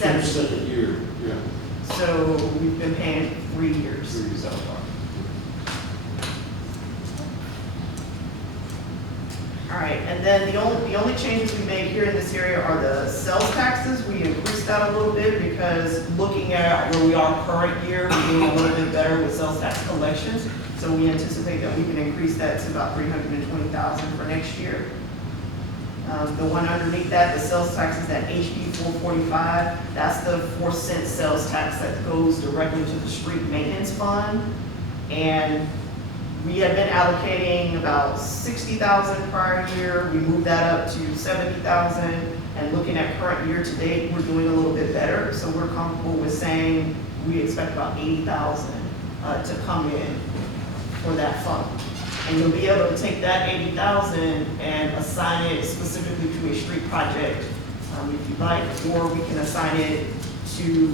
Second year, yeah. So we've been paying 3 years so far. All right, and then the only changes we made here in this area are the sales taxes. We increased that a little bit because looking at where we are current year, we're doing a little bit better with sales tax collections. So we anticipate that we can increase that to about $320,000 for next year. The one underneath that, the sales tax is at HB 445. That's the 4-cent sales tax that goes directly to the street maintenance fund. And we had been allocating about $60,000 prior year. We moved that up to $70,000. And looking at current year to date, we're doing a little bit better. So we're comfortable with saying we expect about $80,000 to come in for that fund. And you'll be able to take that $80,000 and assign it specifically to a street project, if you'd like, or we can assign it to,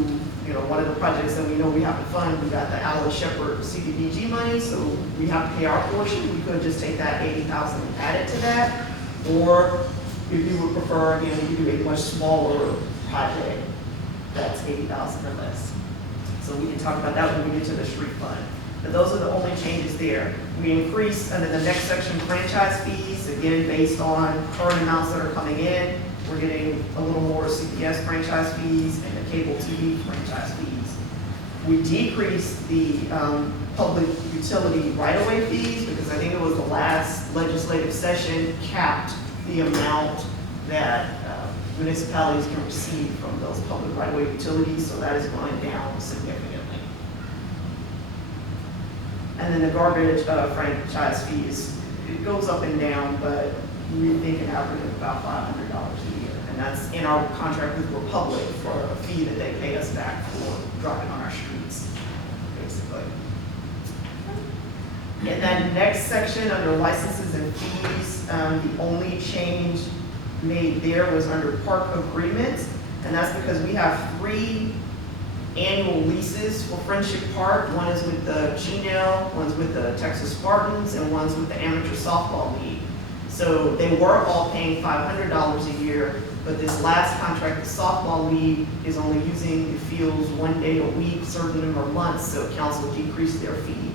one of the projects that we know we have to fund. We got the Alan Shepard CDBG money, so we have to pay our portion. We could just take that $80,000 and add it to that, or if you would prefer, again, we could do a much smaller project that's $80,000 or less. So we can talk about that when we get to the street fund. But those are the only changes there. We increased under the next section franchise fees, again, based on current amounts that are coming in. We're getting a little more CPS franchise fees and the cable TV franchise fees. We decreased the public utility right-of-way fees because I think it was the last legislative session capped the amount that municipalities can receive from those public right-of-way utilities, so that is going down significantly. And then the garbage franchise fees, it goes up and down, but we think an average of about $500 a year. And that's in our contract with Republic for a fee that they pay us back for driving on our streets, basically. In that next section, under licenses and fees, the only change made there was under park agreements. And that's because we have 3 annual leases for Friendship Park. One is with the GNL, one's with the Texas Spartans, and one's with the Amateur Softball League. So they were all paying $500 a year, but this last contract, the Softball League, is only using the fields 1 day a week, certain number of months, so council decreased their fee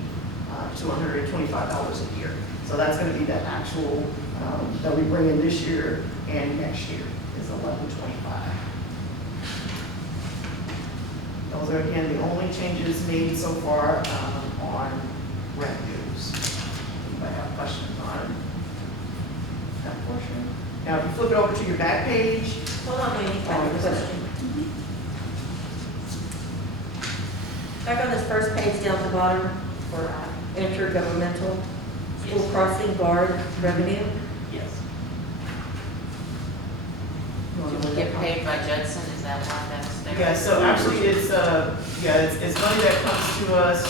to $125 a year. So that's going to be that actual that we bring in this year and next year is $1125. Those are, again, the only changes made so far on revenues. Anybody have questions on that portion? Now, if you flip it over to your back page. Hold on, wait, I have a question. Back on this first page down at the bottom for intergovernmental school crossing guard revenue. Yes. Do we get paid by Judson, is that why that's there? Yeah, so actually it's money that comes to us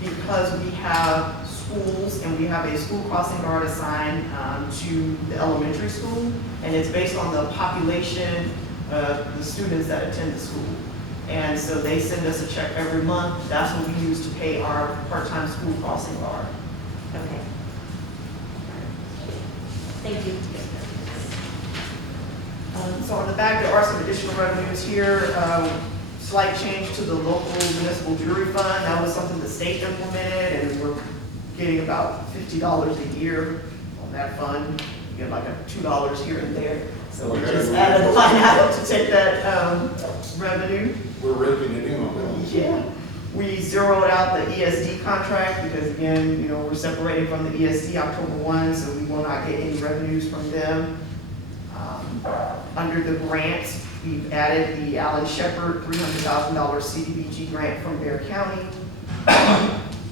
because we have schools and we have a school crossing guard assigned to the elementary school, and it's based on the population of the students that attend the school. And so they send us a check every month. That's what we use to pay our part-time school crossing guard. Okay. Thank you. So on the back, there are some additional revenues here. Slight change to the local municipal jury fund. That was something the state implemented, and we're getting about $50 a year on that fund. You get like a $2 here and there. So we just added a line item to take that revenue. We're raking it in on that. Yeah. We zeroed out the ESD contract because, again, we're separated from the ESD October 1, so we will not get any revenues from them. Under the grants, we've added the Alan Shepard $300,000 CDBG grant from Bexar County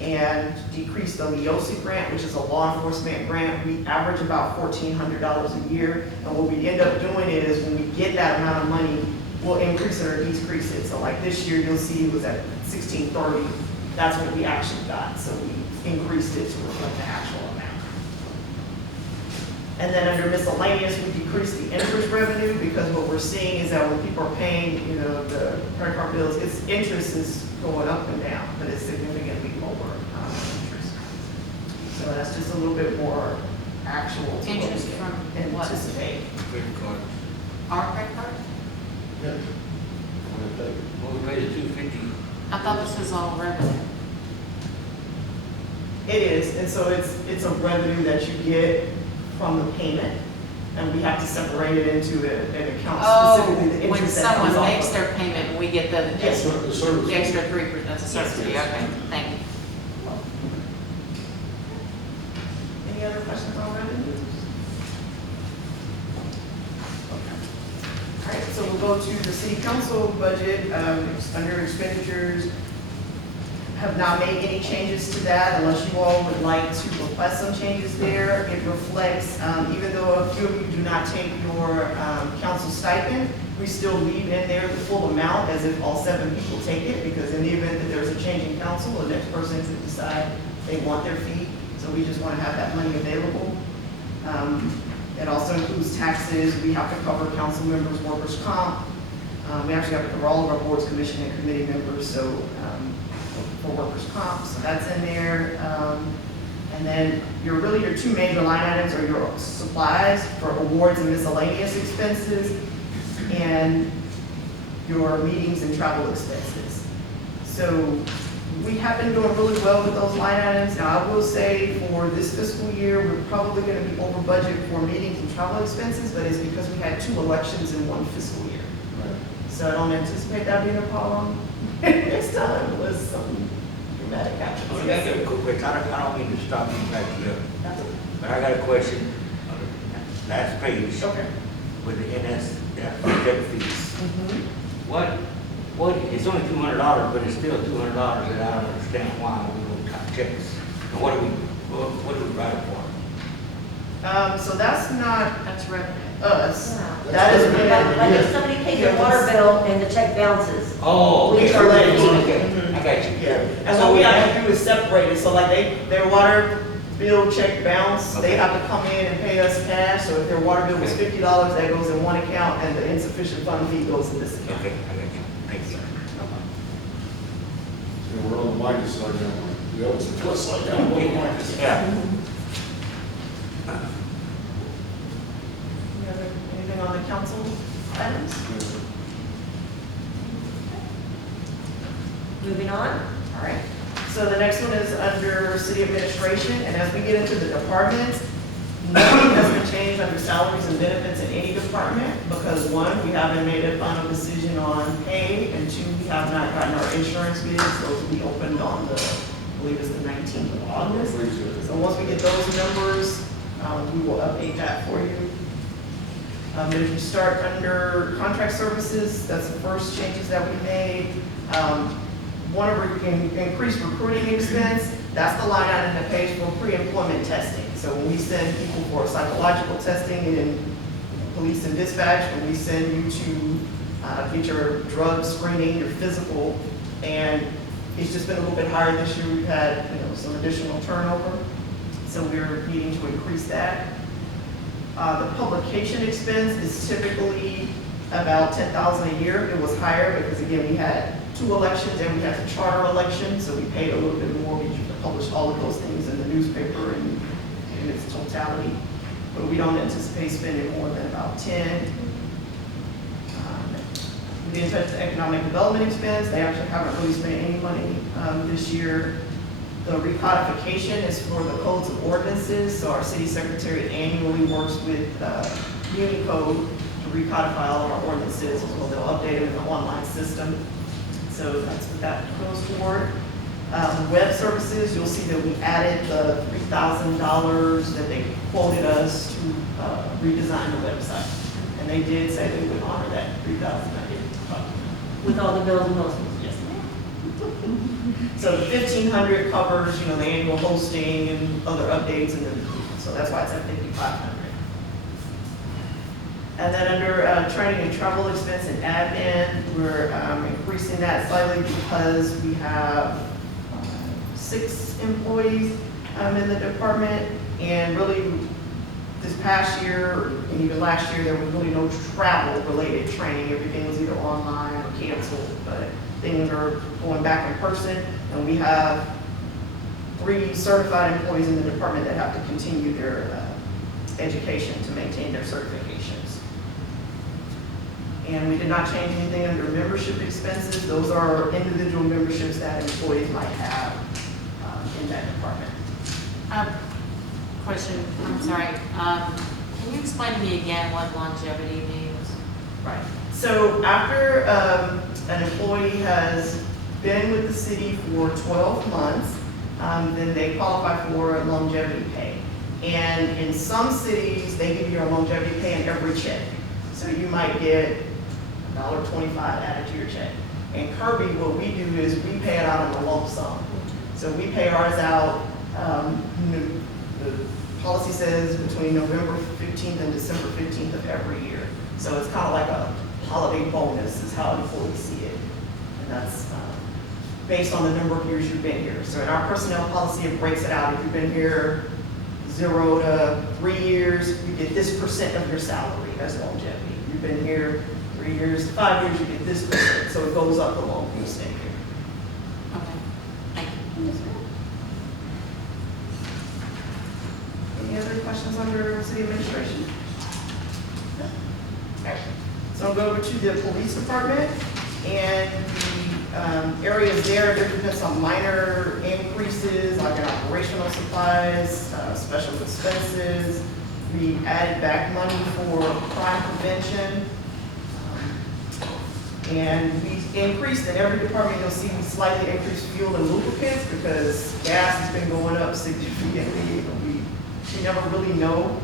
and decreased the LEOSI grant, which is a law enforcement grant. We average about $1,400 a year, and what we end up doing is when we get that amount of money, we'll increase it or decrease it. So like this year, you'll see it was at $1,630. That's what we actually got, so we increased it to reflect the actual amount. And then under miscellaneous, we decreased the interest revenue because what we're seeing is that when people are paying, the credit card bills, its interest is going up and down, but it's significantly lower interest. So that's just a little bit more actual to what Interest we from what? anticipate. Our credit card? Yeah. I'm gonna take it. Well, we paid the 250. I thought this was all revenue. It is, and so it's a revenue that you get from the payment, and we have to separate it into an account specifically, the Oh, when interest that comes someone off makes of. their payment, we get the Yes. The service. the extra 3%, that's a service fee, Yes. okay, thank you. Any other questions on revenue? All right, so we'll go to the city council budget, under expenditures. Have not made any changes to that unless you all would like to request some changes there. It reflects, even though a few of you do not take your council stipend, we still leave in there the full amount as if all 7 people take it, because in the event that there's a change in council, the next person could decide they want their fee. So we just want to have that money available. It also includes taxes. We have to cover council members' workers' comp. We actually have to cover all of our boards, commission, and committee members, so for workers' comp, so that's in there. And then your 2 major line items are your supplies for awards and miscellaneous expenses, and your meetings and travel expenses. So we have been doing really well with those line items. Now, I will say for this fiscal year, we're probably going to be over budget for meetings and travel expenses, but it's because we had 2 elections in 1 fiscal year. Right. So I don't anticipate that being a problem next time unless some dramatic happens. Oh, I got a quick question. I don't mean to stop you back here, but I got a question. Last page Okay. with the NS, debt fees. What, it's only $200, but it's still $200 that I don't understand why we don't cut checks. And what do we write it for? So that's not That's revenue. us. Yeah. That is Like if when, somebody pays their water bill and the check bounces. Oh, We okay. are letting you- Okay, Mhm. I got you. yeah. And what we have to do is separate it. So like their water bill check bounce, they Okay. have to come in and pay us cash. So if their water bill was $50, that goes in one account and the insufficient fund fee goes in this account. Okay, I got you. Thank you. And we're on the minus side now. The other's the plus side now. We're on the minus. Yeah. Anything on the council items? Moving on. All right. So the next one is under city administration, and as we get into the departments, nothing has been changed under salaries and benefits in any department, because 1, we haven't made a final decision on pay, and 2, we have not gotten our insurance bids. Those will be opened on the, I believe it's the 19th of August. So once we get those numbers, we will update that for you. And if you start under contract services, that's the first changes that we made. One of increased recruiting expense, that's the line item that pays for pre-employment testing. So when we send people for psychological testing in police and dispatch, when we send you to get your drug screening, your physical, and it's just been a little bit higher this year. We've had, some additional turnover, so we're needing to increase that. The publication expense is typically about $10,000 a year. It was higher because again, we had 2 elections and we had the charter election, so we paid a little bit more. We published all of those things in the newspaper and in its totality. But we don't anticipate spending more than about 10. We didn't touch the economic development expense. They actually haven't really spent any money this year. The recodification is for the codes of ordinances, so our city secretary annually works with Unicode to recodify all of our ordinances, as well they'll update them in the online system. So that's what that goes toward. Web services, you'll see that we added the $3,000 that they quoted us to redesign the website. And they did say they would honor that $3,000. With all the bells and whistles. Yes, ma'am. So the 1,500 covers, the annual hosting and other updates, and then, so that's why it's at 5,500. And then under training and travel expense and admin, we're increasing that slightly because we have 6 employees in the department, and really this past year and even last year, there was really no travel-related training. Everything was either online or canceled, but things are going back in person, and we have 3 certified employees in the department that have to continue their education to maintain their certifications. And we did not change anything under membership expenses. Those are individual memberships that employees might have in that department. Question, I'm sorry. Can you explain to me again what longevity means? Right. So after an employee has been with the city for 12 months, then they qualify for longevity pay. And in some cities, they give you a longevity pay in every check. So you might get $1.25 added to your check. In Kirby, what we do is we pay it out in a lump sum. So we pay ours out, the policy says between November 15th and December 15th of every year. So it's kind of like a holiday bonus is how employees see it. And that's based on the number of years you've been here. So in our personnel policy, it breaks it out. If you've been here 0 to 3 years, you get this percent of your salary as longevity. If you've been here 3 years to 5 years, you get this percent. So it goes up the longer you stay here. Okay, thank you. Any other questions under city administration? Okay. So I'll go over to the police department, and the areas there been some minor increases, like in operational supplies, special expenses. We added back money for crime prevention. And we increased in every department, you'll see we slightly increased fuel and lubricants because gas has been going up significantly. We never really know,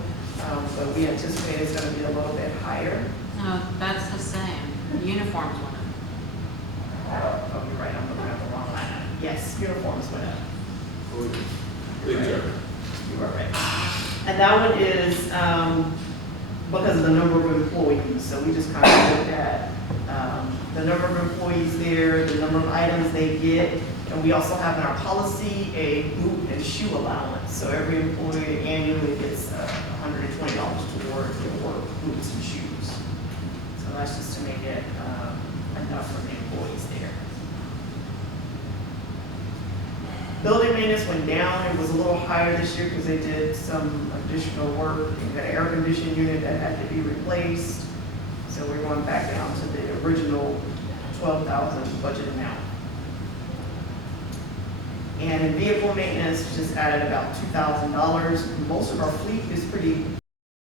but we anticipate it's gonna be a little bit higher. No, that's the same. Uniforms went up. Oh, you're right, I'm looking at the wrong line. Yes, uniforms went up. Big check. You are right. And that one is, because of the number of employees, so we just kind of looked at, the number of employees there, the number of items they get, and we also have in our policy a boot and shoe allowance. So every employee annually gets $120 toward their work, boots and shoes. So that's just to make it enough for the employees there. Building maintenance went down. It was a little higher this year because they did some additional work. We had an air conditioning unit that had to be replaced. So we're going back down to the original 12,000 budget amount. And in vehicle maintenance, just added about $2,000. Most of our fleet is pretty